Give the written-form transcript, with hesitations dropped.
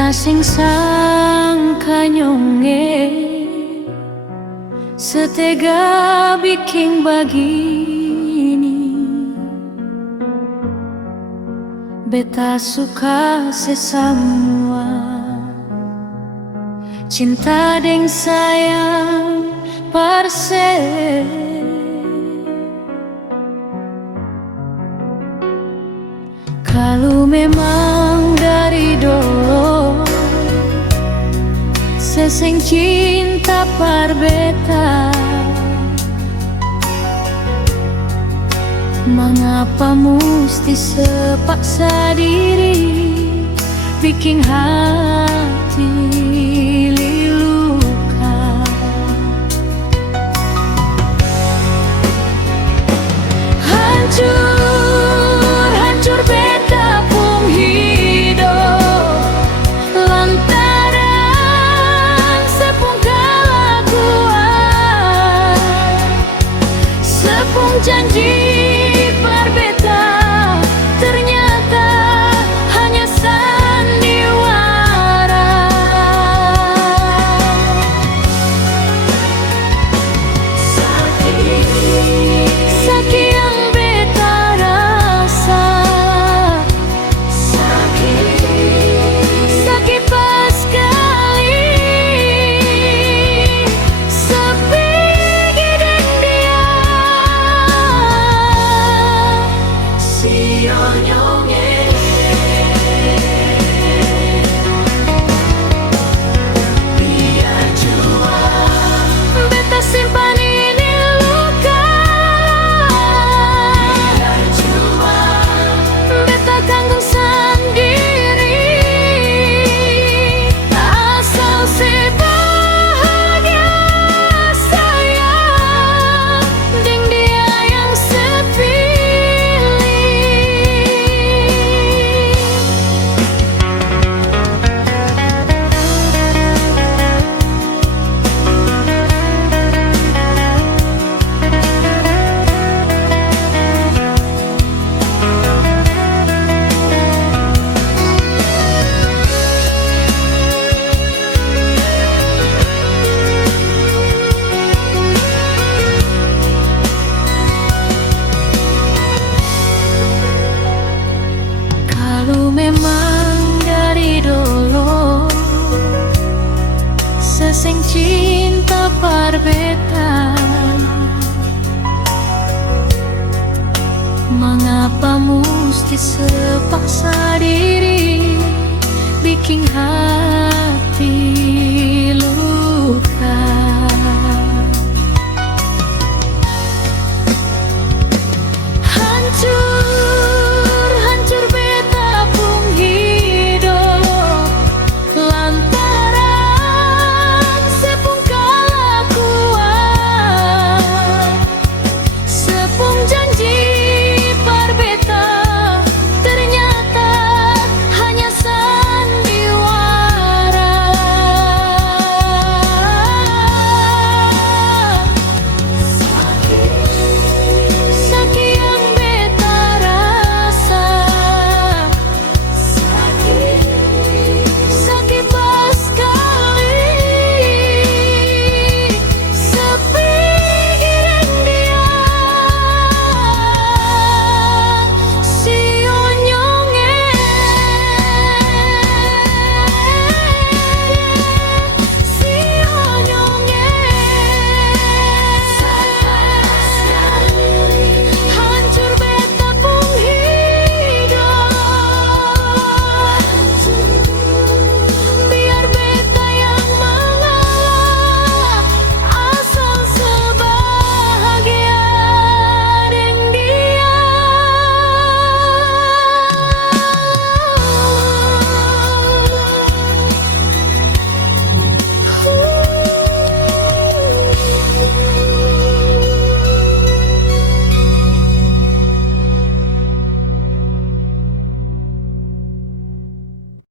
Beta sing sangka nyonge setega bikin begini. Beta suka sesamua, cinta deng sayang parse. Kalau memang dari dulu seseng cinta par beta, mengapa mesti sepaksa diri bikin hati liluka? Hancur beta pun hidup lantaran sepung kelakuan, sepung janji berbeda ternyata hanya sandiwara. Sakit yang beta rasa, sakit pas sekali, sepi dan dia sionyonge. Biar jua beta simpan ini luka, biar jua beta tanggung sendiri, asal sebahagia sayang deng dia yang sepilih. Kalau memang dari dulu seseng cinta par beta, mengapa mesti sepaksa diri bikin hati